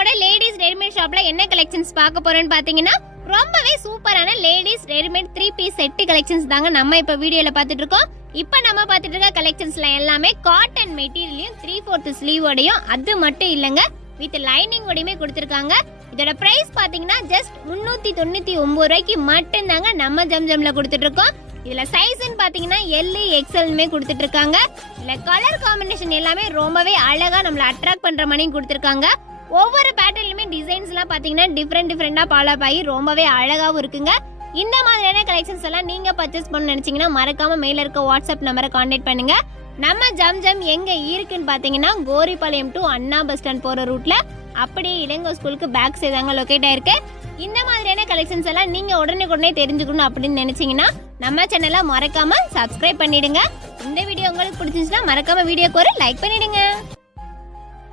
நம்மளோட ladies readymade ஷாப்ல என்ன கலெக்ஷன்ஸ் பார்க்க போறோம்னு பாத்தீங்கன்னா ரொம்பவே சூப்பரான ladies readymade 3 piece set collections தாங்க நம்ம இப்ப வீடியோல பார்த்துட்டு இருக்கோம். இப்போ நம்ம பார்த்துட்டு இருக்க கலெக்ஷன்ஸ்ல எல்லாமே காட்டன் மெட்டீரியலையும் 3/4 ஸ்லீவோடையும் அது மட்டும் இல்லங்க வித் லைனிங் ஓடையுமே கொடுத்திருக்காங்க. இதோட பிரைஸ் பாத்தீங்கன்னா ஜஸ்ட் 399 ரூபாய்க்கு மட்டும் தாங்க நம்ம ஜம்ஜம்ல கொடுத்துட்டு இருக்கோம். இதுல சைஸ்ன்னு பாத்தீங்கன்னா எல் எக்ஸ்எல்மே கொடுத்துட்டு இருக்காங்க. இதுல கலர் காம்பினேஷன் எல்லாமே ரொம்பவே அழகா நம்மள அட்ராக்ட் பண்ற மாதிரி கொடுத்திருக்காங்க. ஒவ்வொரு பேட்டர்ன்லயுமே டிசைன்ஸ்லாம் பாத்தீங்கன்னா டிஃப்ரெண்டா பாலப் ஆகி ரொம்பவே அழகாவும் இருக்குங்க. இந்த மாதிரியான கலெக்ஷன்ஸ் எல்லாம் நீங்க பர்ச்சேஸ் பண்ண நினைச்சீங்கன்னா மறக்காம மேல இருக்க வாட்ஸ்அப் நம்பரை கான்டாக்ட் பண்ணுங்க. நம்ம ஜம்ஜம் எங்க இருக்குன்னு பாத்தீங்கன்னா Goripalayam to Anna bus stand போற ரூட்ல அப்படியே இளங்கோ ஸ்கூலுக்கு பேக் சைடு தாங்க லொகேட் ஆயிருக்கு. இந்த மாதிரியான கலெக்ஷன்ஸ் எல்லாம் நீங்க உடனே தெரிஞ்சுக்கணும் அப்படின்னு நினைச்சீங்கன்னா நம்ம சேனலை மறக்காம சப்ஸ்கிரைப் பண்ணிடுங்க. இந்த வீடியோ உங்களுக்கு பிடிச்சிருந்துச்சுன்னா மறக்காம வீடியோக்கு ஒரு லைக் பண்ணிடுங்க.